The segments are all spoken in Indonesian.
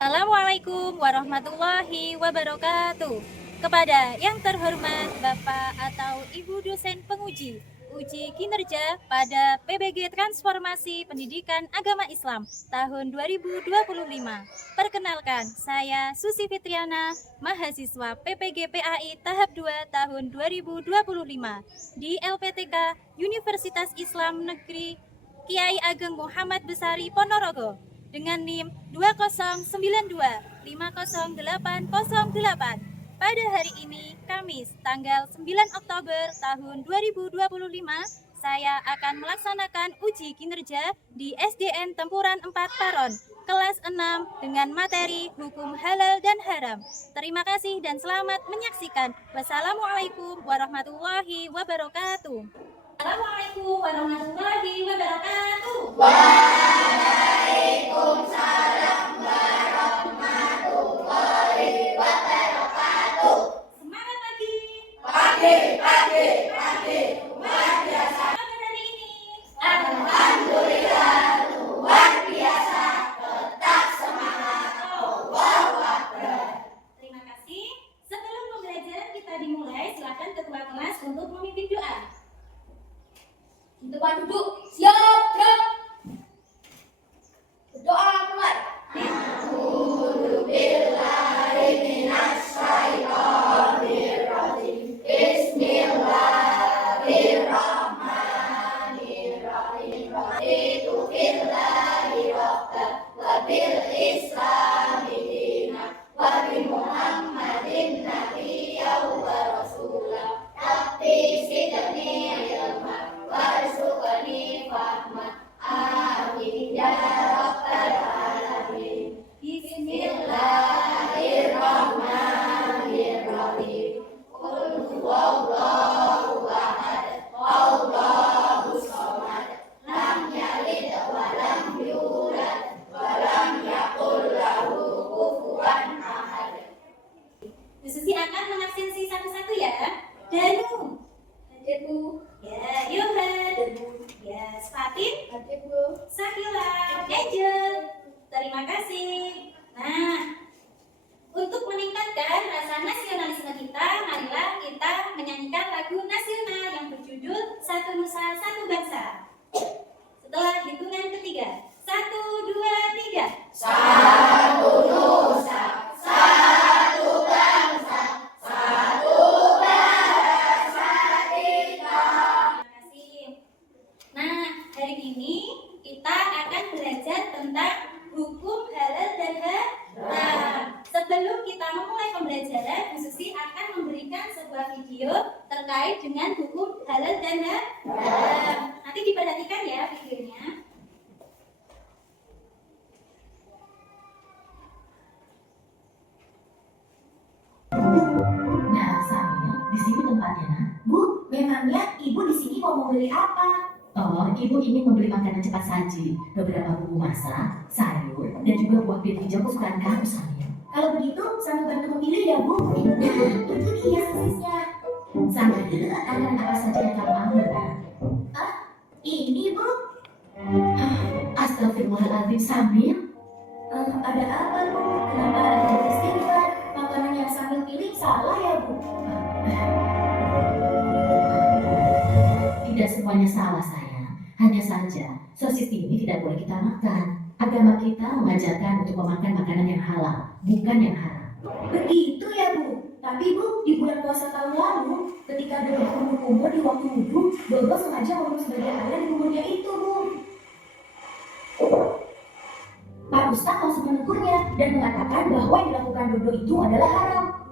Assalamualaikum warahmatullahi wabarakatuh. Kepada yang terhormat Bapak atau Ibu dosen penguji uji kinerja pada PBG Transformasi Pendidikan Agama Islam tahun 2025. Perkenalkan, saya Susi Fitriana, mahasiswa PPG PAI tahap 2 tahun 2025 di LPTK Universitas Islam Negeri Kiai Ageng Muhammad Besari Ponorogo dengan NIM 2092500808. Pada hari ini, Kamis, tanggal 9 Oktober tahun 2025, saya akan melaksanakan uji kinerja di SDN Tempuran 4 Paron, kelas 6 dengan materi Hukum Halal dan Haram. Terima kasih dan selamat menyaksikan. Wassalamualaikum warahmatullahi wabarakatuh. Assalamualaikum warahmatullahi wabarakatuh. Waalaikumsalam warahmatullahi wabarakatuh. Semangat pagi. Pagi. Luar biasa. Kabar hari ini. Alhamdulillah luar biasa. Tetap semangat. Allahu Akbar. Terima kasih. Sebelum pembelajaran kita dimulai, silakan ketua kelas untuk memimpin doa. Di tempat duduk. Siap, gerak. Berdoa mulai. A'udzu billahi minasy syaithanir rajim. Bismillahirrahmanirrahim. Raditu billahi rabban wa bil islami dinan wa bi Muhammadin nabiyyan wa rasulah. Rabbi zidni ilman warzuqni fahman. Amin ya rabbal alamin. Bismillahirrahmanirrahim. Qul huwallahu ahad. Allahus samad. Lam yalid wa lam yulad wa lam yakul lahu kufuwan ahad. Bu Susi akan mengabsensi satu-satu ya. Danu. Ada Bu. Ya, Yohan. Ya, Fatin. Ada Bu. Sakila. Angel. Terima kasih. Nah, untuk meningkatkan rasa nasionalisme kita, marilah kita menyanyikan lagu nasional yang berjudul Satu Nusa Satu Bangsa. Setelah hitungan ketiga, 1, 2, 3. Satu nusa, satu bangsa, satu bahasa kita. Terima kasih. Nah, hari ini kita akan belajar tentang hukum halal dan haram. Sebelum kita memulai pembelajaran, Bu Susi akan memberikan sebuah video terkait dengan hukum halal dan haram. Nanti diperhatikan ya videonya. Nah, Samil, di sini tempatnya, nah. Bu, memangnya ibu di sini mau membeli apa? Oh, ibu ingin membeli makanan cepat saji, beberapa bumbu masak, sayur, dan juga buah pit hijau kesukaan kamu, Samil. Kalau begitu, sambil bantu memilih ya, Bu. Nah, itu dia sosisnya. Samil, makanan apa saja yang kamu ambil, nah? Ini, Bu. Astagfirullahaladzim, Samil. Ada apa, Bu? Kenapa ada istighfar? Makanan yang sambil pilih salah ya, Bu? Tidak semuanya salah, sayang. Hanya saja, sosis ini tidak boleh kita makan. Agama kita mengajarkan untuk memakan makanan yang halal, bukan yang haram. Begitu ya, Bu. Tapi, Bu, di bulan puasa tahun lalu, ketika ada berkumur-kumur di waktu wudhu, Dodo sengaja meminum sebagian air di kumurnya itu, Bu. Pak Ustadz langsung menegurnya dan mengatakan bahwa yang dilakukan Dodo itu adalah haram.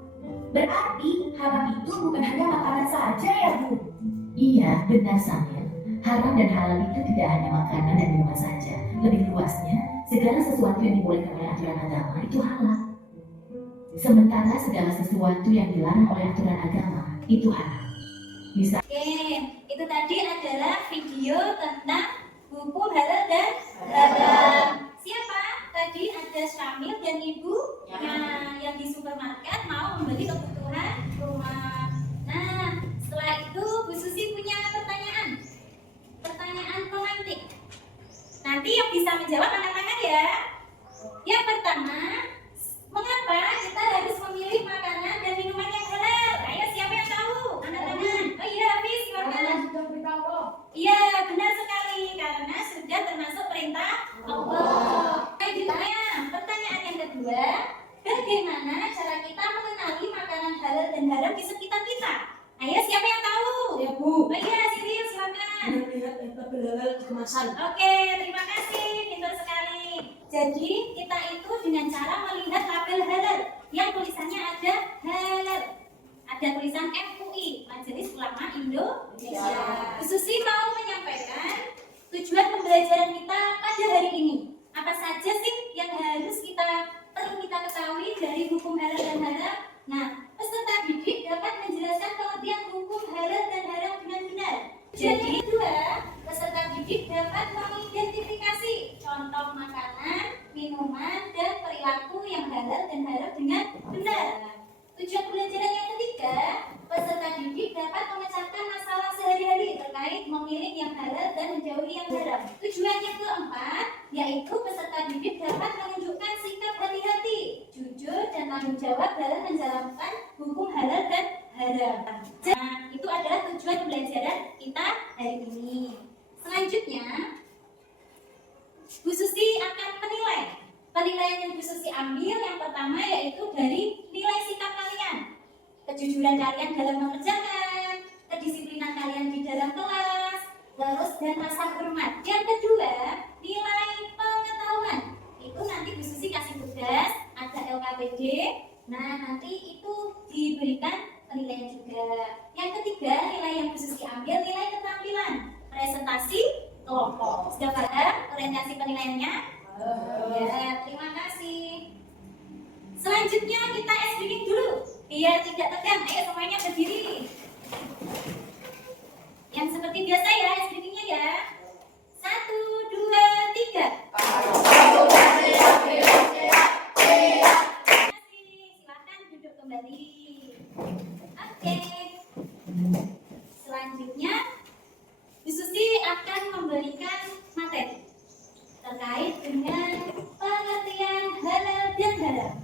Berarti haram itu bukan hanya makanan saja ya, Bu? Iya, benar, Samil. Haram dan halal itu tidak hanya makanan dan minuman saja. Lebih luasnya, segala sesuatu yang dibolehkan oleh aturan agama itu halal. Sementara segala sesuatu yang dilarang oleh aturan agama itu haram. Misal, Oke, itu tadi adalah video tentang hukum halal dan haram. Siapa? Tadi ada Syamil dan Ibu yang di supermarket mau membeli kebutuhan rumah. Nah, setelah itu Bu Susi punya pertanyaan pemantik. Nanti yang bisa menjawab angkat tangan ya. Yang pertama, Iya, benar sekali karena sudah termasuk perintah Allah. Selanjutnya, pertanyaan yang kedua, bagaimana cara kita mengenali makanan halal dan haram di sekitar kita? Ayo, siapa yang tahu? Ya Bu, Oh iya, Siril, silakan. lihat label halal di kemasan. Oke, terima kasih, pintar sekali. Jadi kita itu dengan cara melihat label halal yang tulisannya ada halal. Ada tulisan MUI, Majelis Ulama Indonesia. Bu Susi mau menyampaikan tujuan pembelajaran kita pada hari ini. Apa saja sih yang perlu kita ketahui dari hukum halal dan haram? Nah, peserta didik dapat menjelaskan pengertian hukum halal dan haram dengan benar. Jadi kedua, peserta didik dapat mengidentifikasi contoh makanan, minuman, dan perilaku yang halal dan haram dengan benar. Tujuan pembelajaran yang ketiga, peserta didik dapat memecahkan masalah sehari-hari terkait memilih yang halal dan menjauhi yang haram. Tujuan yang keempat, yaitu peserta didik dapat menunjukkan sikap hati-hati, jujur, dan tanggung jawab dalam menjalankan hukum halal dan haram. Nah, itu adalah tujuan pembelajaran kita hari ini. Selanjutnya, Bu Susi akan menilai. Penilaian yang Bu Susi ambil yang pertama yaitu dari nilai sikap kalian, kejujuran kalian dalam mengerjakan, kedisiplinan kalian di dalam kelas, terus dan rasa hormat. Yang kedua, nilai pengetahuan. Itu nanti Bu Susi kasih tugas, ada LKPD. Nah, nanti itu diberikan penilaian juga. Yang ketiga, nilai yang Bu Susi ambil nilai keterampilan, presentasi kelompok. Sudah paham orientasi penilaiannya? Ya, terima kasih. Selanjutnya kita ice breaking dulu biar tidak tegang. Ayo semuanya berdiri. Yang seperti biasa ya ice breakingnya ya. 1, 2, 3. Silakan duduk kembali. Oke. Selanjutnya Bu Susi akan memberikan materi terkait dengan pengertian halal dan haram.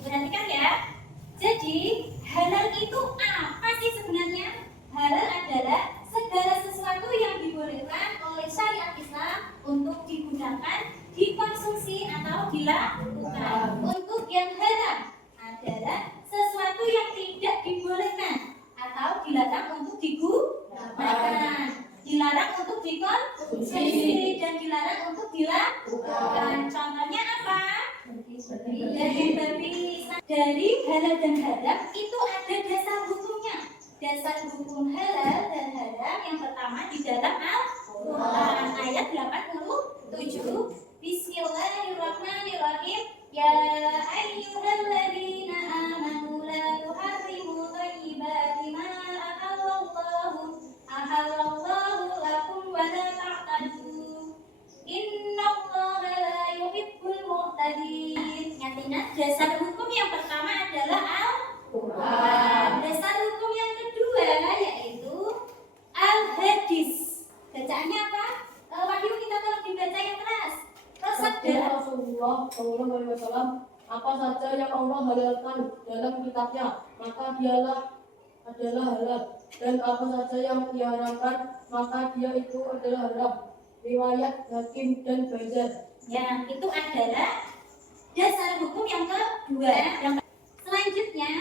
Perhatikan ya. Jadi halal itu apa sih sebenarnya? Halal adalah segala sesuatu yang dibolehkan oleh syariat Islam untuk digunakan, dikonsumsi atau dilakukan. Untuk yang haram adalah sesuatu yang tidak dibolehkan atau dilarang untuk digunakan. Dilarang untuk dikonsumsi dan dilarang untuk dilakukan. Contohnya apa? Daging babi. Dari halal dan haram itu ada dasar hukumnya. Dasar hukum halal dan haram yang pertama di dalam Al-Quran ayat 87. Bismillahirrahmanirrahim. Ya ayyuhalladzina amanu la tuharrimu thayyibati ma ahallallahu lakum wa la ta'tadu. Innallaha la yuhibbul mu'tadin. Ingat, dasar hukum yang pertama adalah Al-Quran. Dasar hukum yang kedua yaitu Al-Hadis. Bacaannya apa? Wahyu, kita tolong dibaca yang keras. Sabda Rasulullah SAW, apa saja yang Allah halalkan dalam kitabnya, maka dialah adalah halal, dan apa saja yang diharamkan, maka dia itu adalah haram. Riwayat Hakim dan Bazar. Ya, itu adalah dasar hukum yang kedua. Selanjutnya,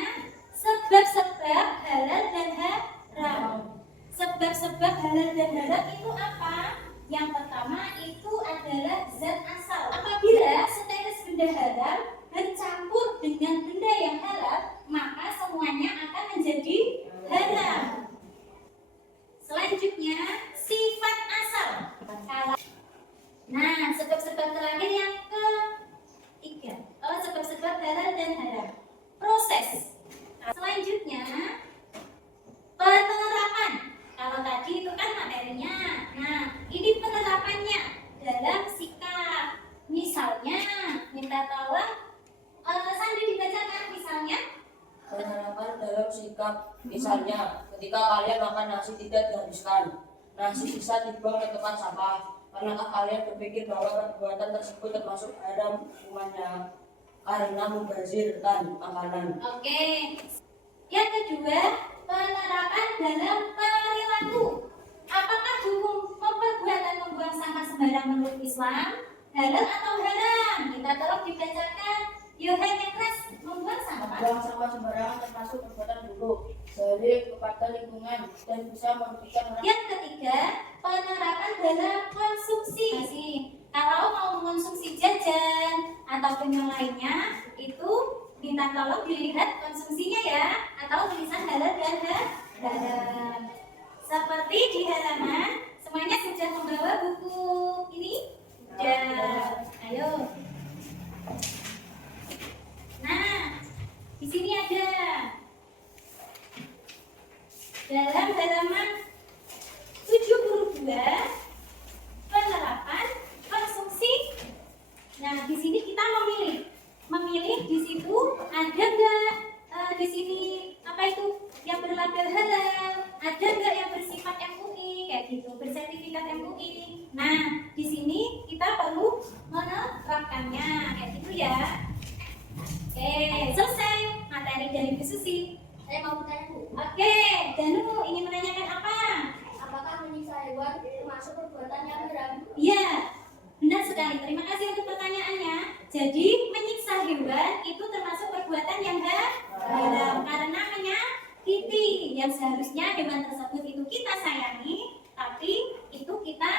sebab-sebab halal dan haram. Sebab-sebab halal dan haram itu apa? Yang pertama itu adalah zat asal. Apabila setetes benda haram bercampur dengan benda yang halal, maka semuanya akan menjadi haram. Selanjutnya, sifat asal. Nah, sebab-sebab terakhir yang ketiga. Sebab-sebab halal dan haram. Proses. Selanjutnya, penerapan. Kalau tadi itu kan materinya. Nah, ini penerapannya dalam sikap. Misalnya, minta tolong Sandi dibacakan misalnya. Penerapan dalam sikap, misalnya ketika kalian makan nasi tidak dihabiskan, nasi sisa dibuang ke tempat sampah. Pernahkah kalian berpikir bahwa perbuatan tersebut termasuk haram hukumannya karena membazirkan makanan? Oke. Yang kedua, penerapan dalam perilaku. Apakah hukum perbuatan membuang sampah sembarang menurut Islam halal atau haram? Kita tolong dibacakan. Yohan yang keras, membuang sampah. Buang sampah sembarangan termasuk perbuatan buruk, zalim kepada lingkungan dan bisa merugikan orang. Yang ketiga, penerapan dalam konsumsi. Kalau mau mengonsumsi jajan ataupun yang lainnya, itu minta tolong dilihat konsumsinya ya, atau tulisan halal dan haram. Seperti di halaman, semuanya sudah membawa buku ini? Sudah. Ayo. Nah, di sini ada dalam halaman 72 penerapan konsumsi. Nah, di sini kita memilih di situ ada nggak di sini apa itu yang berlabel halal, ada nggak yang bersifat MUI kayak gitu, bersertifikat MUI. Nah, di sini kita perlu menerapkannya kayak gitu ya. Oke, selesai materi dari Bu Susi. Saya mau bertanya Bu, Oke, Danu ingin menanyakan apa? apakah menyiksa hewan termasuk perbuatan yang haram? Iya, benar sekali. Terima kasih untuk pertanyaannya. Jadi, menyiksa hewan itu termasuk perbuatan yang haram karena menyakiti. Yang seharusnya hewan tersebut itu kita sayangi, tapi itu kita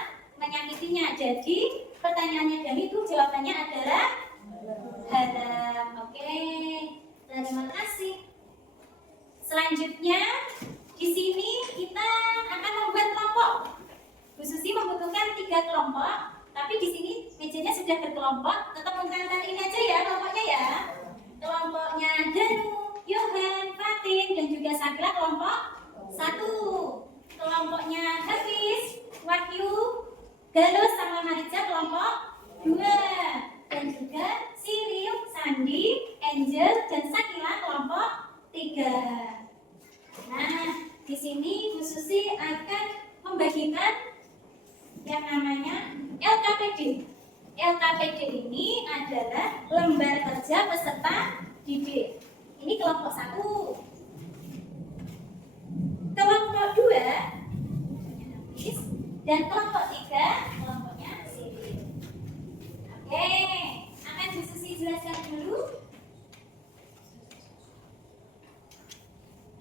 menyakitinya. Jadi, pertanyaannya Danu itu jawabannya adalah haram. Oke, terima kasih. Selanjutnya, di sini kita akan membuat kelompok. Bu Susi membutuhkan 3 kelompok, tapi di sini mejanya sudah berkelompok. Tetap menggunakan ini aja ya kelompoknya ya. Kelompoknya Danu, Yohan, Fatin, dan juga Sakila kelompok 1. Kelompoknya Hafiz, Wahyu, Galus, sama Marica kelompok 2. Dan juga Siriuk, Sandi, Angel, dan Sakila kelompok 3. Nah, di sini Bu Susi akan membagikan yang namanya LKPD. LKPD ini adalah lembar kerja peserta didik. Ini kelompok 1. Kelompok 2 dan kelompok 3 kelompoknya Siriuk. Oke, akan Bu Susi jelaskan dulu.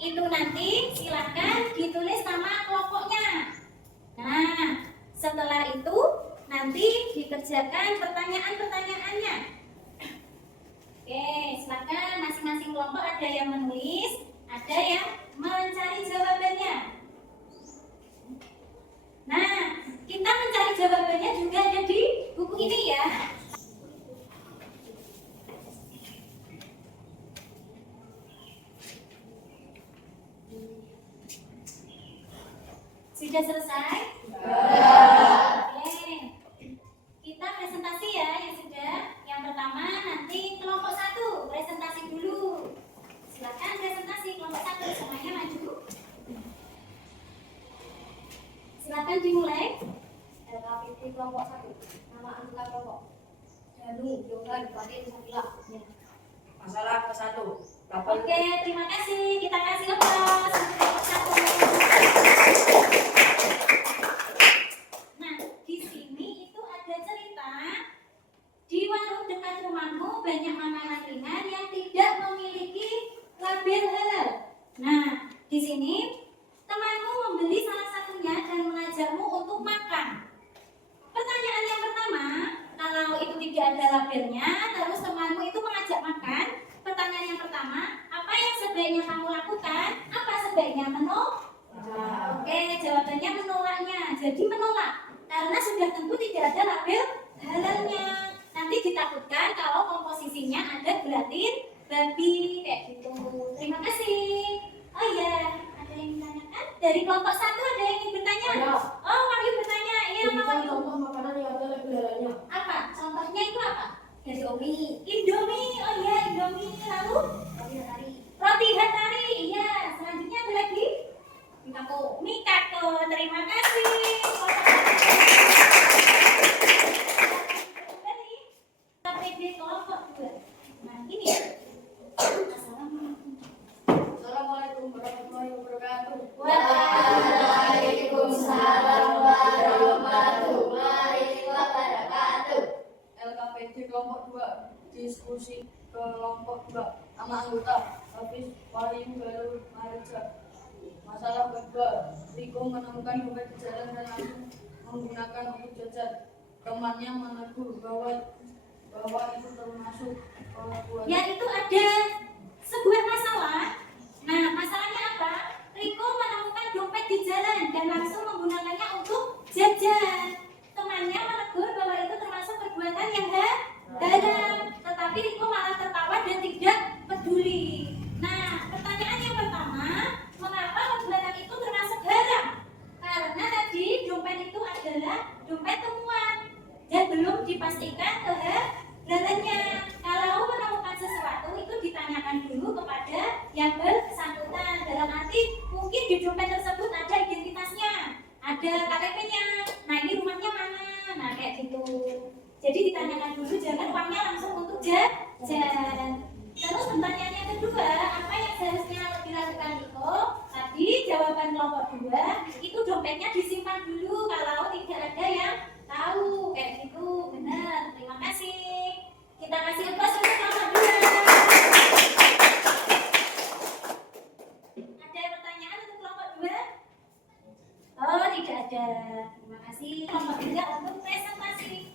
Itu nanti silakan ditulis nama kelompoknya. Nah, setelah itu nanti dikerjakan pertanyaan-pertanyaannya. Oke, silakan masing-masing kelompok ada yang menulis, ada yang mencari jawabannya. Nah, kita mencari jawabannya juga ada di buku ini ya. Sudah selesai? Oke. Kita presentasi ya yang sudah. Yang pertama nanti kelompok 1 presentasi dulu. Silakan presentasi kelompok 1 semuanya maju. Silakan dimulai. LKPD kelompok 1. Nama anggota kelompok Danu, Yohan, Fatin, Sakila. Masalah ke-1. Oke, terima kasih. Kita kasih aplaus untuk kelompok 1. Nah, di sini itu ada cerita di warung dekat rumahmu banyak makanan ringan yang tidak memiliki label halal. Nah, di sini temanmu membeli salah satunya dan mengajakmu untuk makan. Pertanyaan yang pertama, kalau itu tidak ada labelnya, terus temanmu itu mengajak makan. Pertanyaan yang pertama, apa yang sebaiknya kamu lakukan? Apa sebaiknya menolak? Oke, jawabannya menolaknya. Jadi menolak karena sudah tentu tidak ada label halalnya. Nanti ditakutkan kalau komposisinya ada gelatin babi kayak gitu. Terima kasih. Oh iya, ada yang ditanyakan? Dari kelompok 1 ada yang ingin bertanya? Ada. Oh, Wahyu bertanya. Iya, Pak Berikan Wahyu. contoh makanan yang ada label halalnya. Apa? Contohnya itu apa? Indomie, Indomie. Oh iya, Indomie. Lalu roti hatari, roti hatari. Iya, selanjutnya ada lagi Mikako. Mikako. Terima kasih. Dari KPD kelompok 2. Nah, ini ya. Assalamualaikum. Assalamualaikum warahmatullahi wabarakatuh. Waalaikumsalam. kelompok 2. Diskusi kelompok 2. Nama anggota Hafiz Wahyu Galur Mareja. Masalah kedua, Riko menemukan dompet di jalan dan langsung menggunakan untuk jajan. Temannya menegur bahwa itu termasuk perbuatan. Yaitu ada sebuah masalah. Nah, masalahnya apa? Riko menemukan dompet di jalan dan langsung menggunakannya untuk jajan. Temannya menegur bahwa itu termasuk perbuatan yang haram, tetapi Riko malah tertawa dan tidak peduli. Nah, pertanyaan yang pertama, mengapa perbuatan itu termasuk haram? Karena tadi dompet itu adalah dompet temuan dan belum dipastikan keharamannya. Kalau menemukan sesuatu itu ditanyakan dulu kepada yang bersangkutan. Dalam arti mungkin di dompet tersebut ada identitasnya, ada KTP-nya. Nah, ini rumahnya mana? Nah, kayak gitu. Jadi ditanyakan dulu, jangan uangnya langsung untuk jajan. Terus pertanyaan yang kedua, apa yang seharusnya dilakukan Riko? Tadi jawaban kelompok 2, itu dompetnya disimpan dulu kalau tidak ada yang tahu. Kayak gitu, benar. Terima kasih. Kita kasih aplaus untuk kelompok 2. Ada pertanyaan untuk kelompok 2? Oh, tidak ada. Terima kasih kelompok 3 untuk presentasi.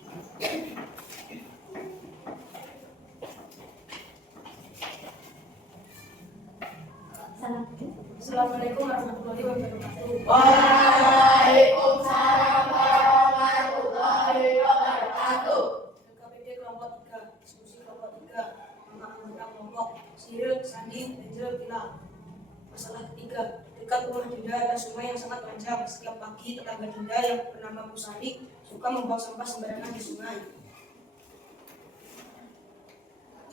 Assalamualaikum warahmatullahi wabarakatuh. Waalaikumsalam warahmatullahi wabarakatuh. KPD kelompok 3. Diskusi kelompok 3. Nama anggota kelompok Siril, Sandi, Angel, Kila. Masalah ketiga, dekat rumah Dinda ada sungai yang sangat panjang. Setiap pagi tetangga Dinda yang bernama Pusari suka membuang sampah sembarangan di sungai.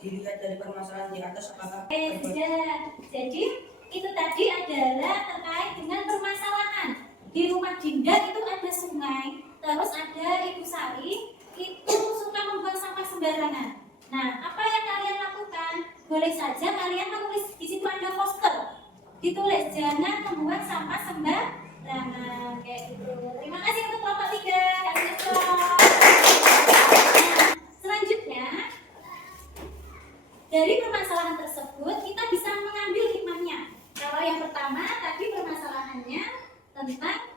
Dilihat dari permasalahan di atas, apakah Sudah. Jadi itu tadi adalah terkait dengan permasalahan di rumah Dinda itu ada sungai, terus ada Ibu Sari itu suka membuang sampah sembarangan. Nah, apa yang kalian lakukan? Boleh saja kalian menulis di situ ada poster, ditulis jangan membuang sampah sembarangan kayak gitu. Terima kasih untuk kelompok 3. Kasih aplaus. Nah, selanjutnya dari permasalahan tersebut kita bisa mengambil hikmahnya. Kalau yang pertama tadi permasalahannya tentang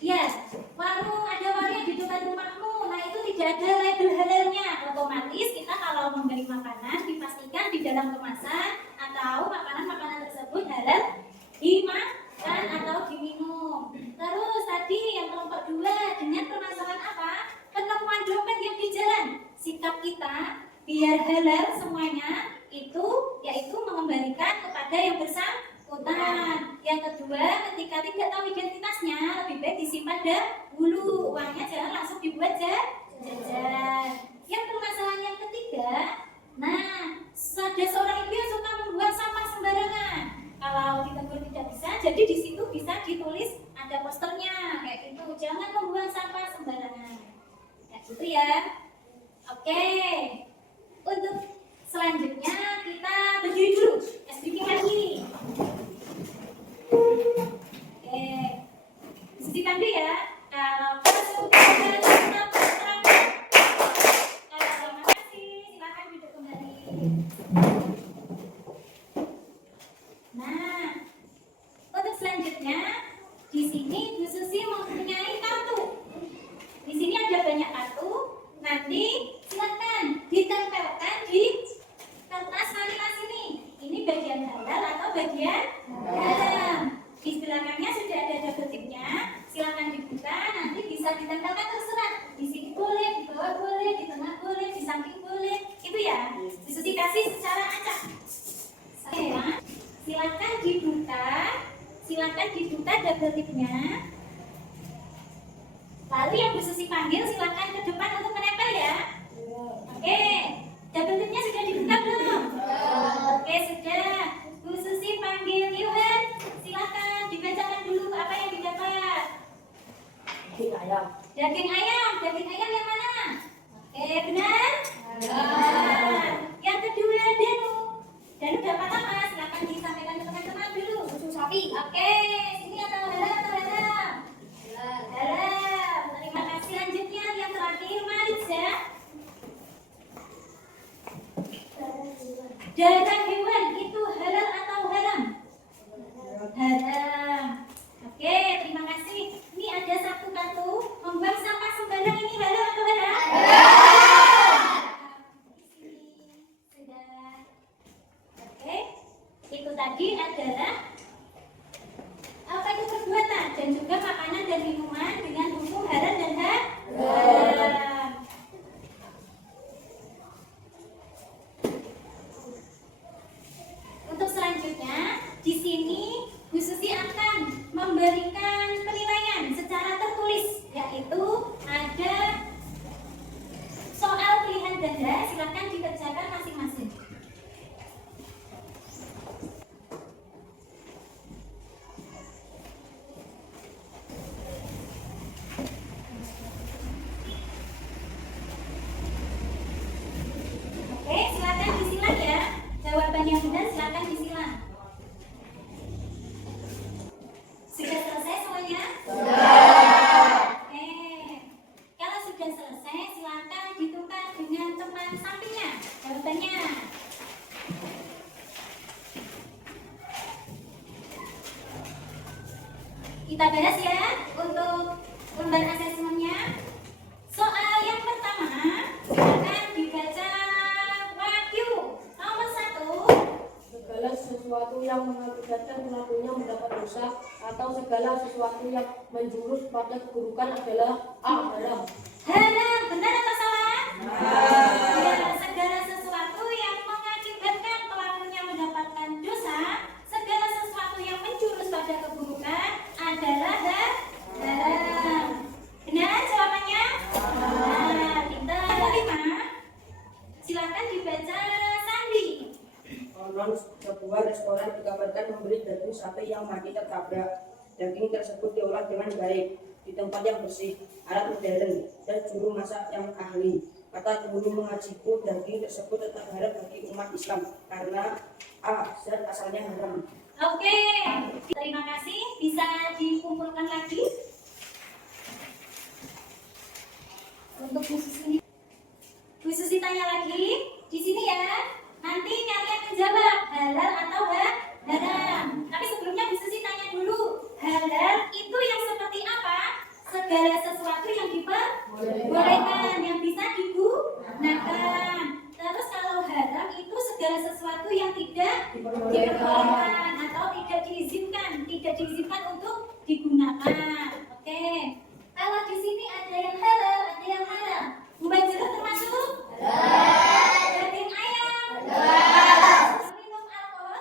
ya warung, ada warung di dekat rumahmu. Nah, itu tidak ada label halalnya. Otomatis kita kalau membeli makanan dipastikan di dalam kemasan atau makanan-makanan tersebut halal dimakan atau diminum. Terus tadi yang kelompok 2 dengan permasalahan apa? Penemuan dompet yang di jalan. Sikap kita biar halal semuanya itu yaitu mengembalikan kepada yang bersangkutan. Yang kedua, ketika tidak tahu identitasnya lebih baik disimpan dahulu, uangnya jangan langsung dibuat jajan. Yang permasalahan yang ketiga, nah ada seorang ibu yang suka membuang sampah sembarangan. Kalau ditegur tidak bisa, jadi di situ bisa ditulis ada posternya kayak gitu, jangan membuang sampah sembarangan kayak gitu ya. Oke. Untuk selanjutnya kita berdiri dulu, speaking lagi. Oke, sisihkan dulu ya. Kalau masuk tetap terang. Terima kasih, silakan duduk kembali. Nah, untuk selanjutnya di sini Bu Susi mempunyai kartu. Di sini ada banyak kartu. Nanti silakan ditempelkan di kertas manifest ini. Ini bagian halal atau bagian haram. Di belakangnya sudah ada double tipnya. Silakan dibuka. Nanti bisa ditempelkan terserah. Di sini boleh, di bawah boleh, di tengah boleh, di samping boleh. Itu ya. Disusifikasi secara acak. Oke, silakan dibuka. Silakan dibuka double tipnya. Lalu yang Bu Susi panggil silakan ke depan untuk menempel ya. Oke, double tipnya sudah dibuka belum? Oke, sudah. Bu Susi panggil Yuhan, silakan dibacakan dulu apa yang didapat. Daging ayam. Daging ayam yang mana? Oke, benar? Benar. Yang kedua, Danu dapat apa? Silakan disampaikan ke teman-teman dulu. Susu sapi. Oke, sini atau haram? Haram. Terima kasih. Selanjutnya yang terakhir, Mariza. beres ya untuk lembar asesmennya. Soal yang pertama silakan dibaca. Wahyu nomor 1. Segala sesuatu yang mengakibatkan pelakunya mendapat dosa atau segala sesuatu yang menjurus pada keburukan adalah haram. Haram, benar atau salah? Ya, segala sesuatu yang mengakibatkan pelakunya mendapatkan dosa, segala sesuatu yang menjurus pada keburukan adalah haram. Benar jawabannya? Nah, kita kelima. Silakan dibaca Sandi. Konon sebuah restoran dikabarkan membeli daging sapi yang mati tertabrak. Daging tersebut diolah dengan baik di tempat yang bersih, alat modern, dan juru masak yang ahli. Kata guru mengajiku, daging tersebut tetap haram bagi umat Islam karena zat asalnya haram. Oke, terima kasih. Bisa dikumpulkan lagi untuk Bu Susi tanya lagi di sini ya. Nanti kalian menjawab halal atau haram. Tapi sebelumnya Bu Susi tanya dulu, halal itu yang seperti apa? Segala sesuatu yang diperbolehkan, yang bisa digunakan. Terus kalau haram itu segala sesuatu yang tidak diperbolehkan atau tidak diizinkan untuk digunakan. Oke. Kalau di sini ada yang halal, ada yang haram. Mubazirah termasuk? Daging ayam? Minum alkohol?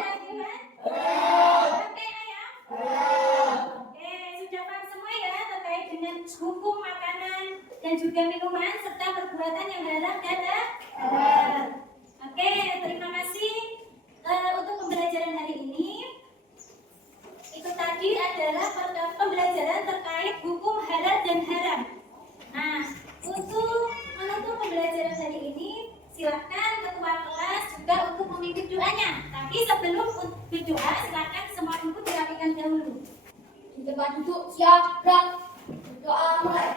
Daging pakai ayam? Oke, sudah paham semua ya terkait dengan hukum makanan dan juga minuman serta perbuatan yang haram dan halal. Oke, terima kasih untuk pembelajaran hari ini. Itu tadi adalah pembelajaran terkait hukum halal dan haram. Nah, untuk menutup pembelajaran hari ini, silakan ketua kelas juga untuk memimpin doanya. Tapi sebelum berdoa, silakan semua ibu dirapikan dahulu. Di tempat duduk siap gerak. Doa mulai.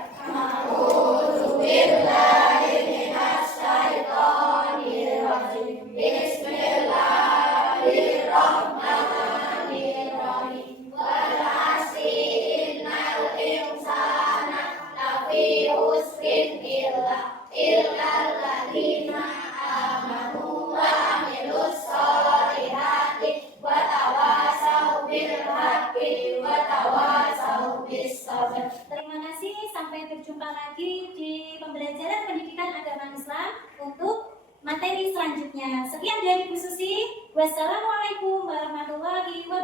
Terima kasih, sampai berjumpa lagi di pembelajaran pendidikan agama Islam untuk materi selanjutnya. Sekian dari Bu Susi. Wassalamualaikum warahmatullahi wabarakatuh.